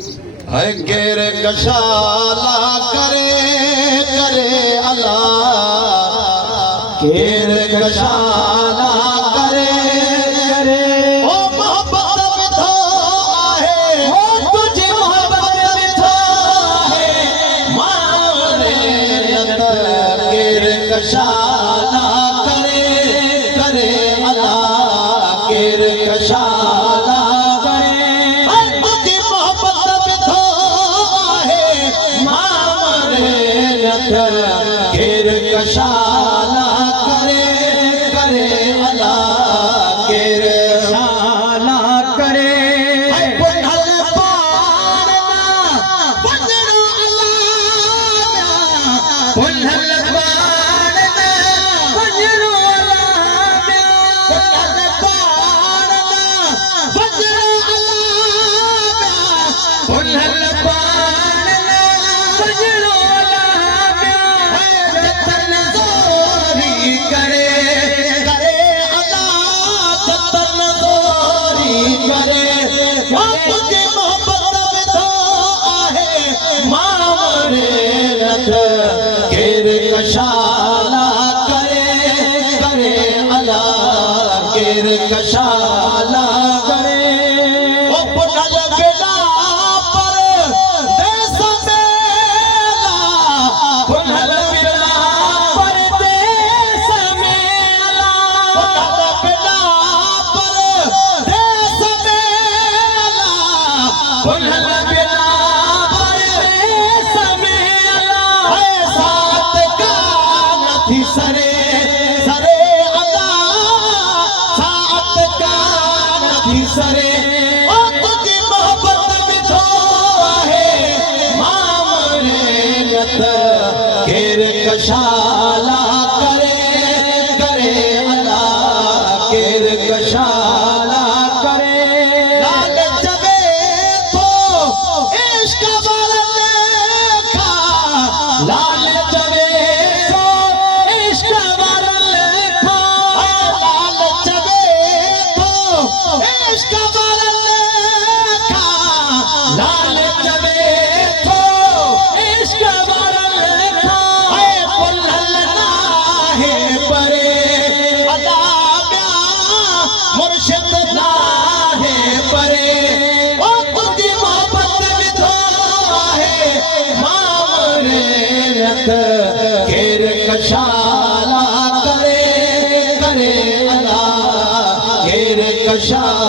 है घेर कशाला करे करे अल्लाह घेर कशाला करे करे ओ मोहब्बत बिठो आहे ओ तुझे मोहब्बत बिठो आहे मारे नत घेर कशाला करे करे अल्लाह घेर कशाला घेर कशाला करे करे अल्लाह घेर कशाला करे पुनल पारना वजनो अल्लाह पुनल पारना वजनो अल्लाह पुनल पारना वजनो अल्लाह पुनल पारना वजनो घेर कशाला करे करे अल्लाह घेर कशाला करे ओ पुनल बेला पर देश मेला पुनल बेला पर देश मेला पुनल बेला पर देश मेला पुनल बेला सरे सरे अल्लाह साथ का नथी सरे ओ तुझी मोहब्बत बिठो आहे मामरे नत घेर कशाला करे करे अल्लाह घेर कशाला करे लाल जबे तो इश्क वाला देखा लाल जबे लाल जबे तो इश्क वाला है पुनल नाहे परे अदाब्या मुर्शिद नाहे परे ओ तुझी मोहब्बत बिठो आहे मामरे रत घेर कशाला करे करे अल्लाह घेर कशाला